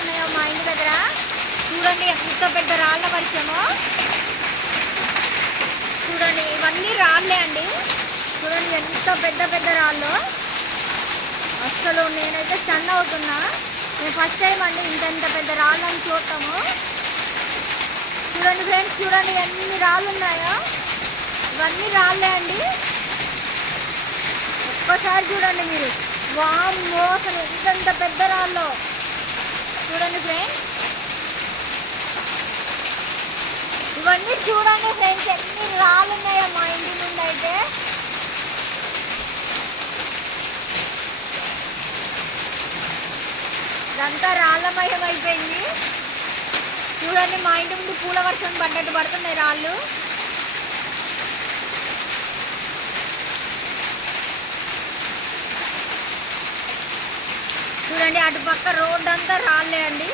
పడుతున్నాయో మా ఇంటి దగ్గర. చూడండి ఎంత పెద్ద రాళ్ళ వర్షము. చూడండి ఇవన్నీ రాళ్ళే అండి. చూడండి ఎంత పెద్ద పెద్ద రాళ్ళు. అసలు నేనైతే స్టన్ అవుతున్నా. నేను ఫస్ట్ టైం అండి ఇంత పెద్ద రాళ్ళని చూడటము. చూడండి ఫ్రెండ్స్, చూడండి ఎన్ని రాళ్ళు ఉన్నాయో. ఇవన్నీ రాళ్ళే అండి. ఒక్కసారి చూడండి మీరు. వామ్మో, అసలు ఎంత పెద్ద రాళ్ళు. చూడండి ఫ్రెండ్స్, ఇవన్నీ చూడండి ఫ్రెండ్స్ ఎన్ని రాళ్ళు ఉన్నాయో మా ఇంటి ముందు అయితే. ఇదంతా రాళ్ళమయం అయిపోయింది. చూడండి మా ఇంటి ముందు పూల వర్షం పడ్డట్టు పడుతున్నాయి రాళ్ళు. చూడండి అటు పక్క రోడ్డు అంతా రాళ్ళే అండి.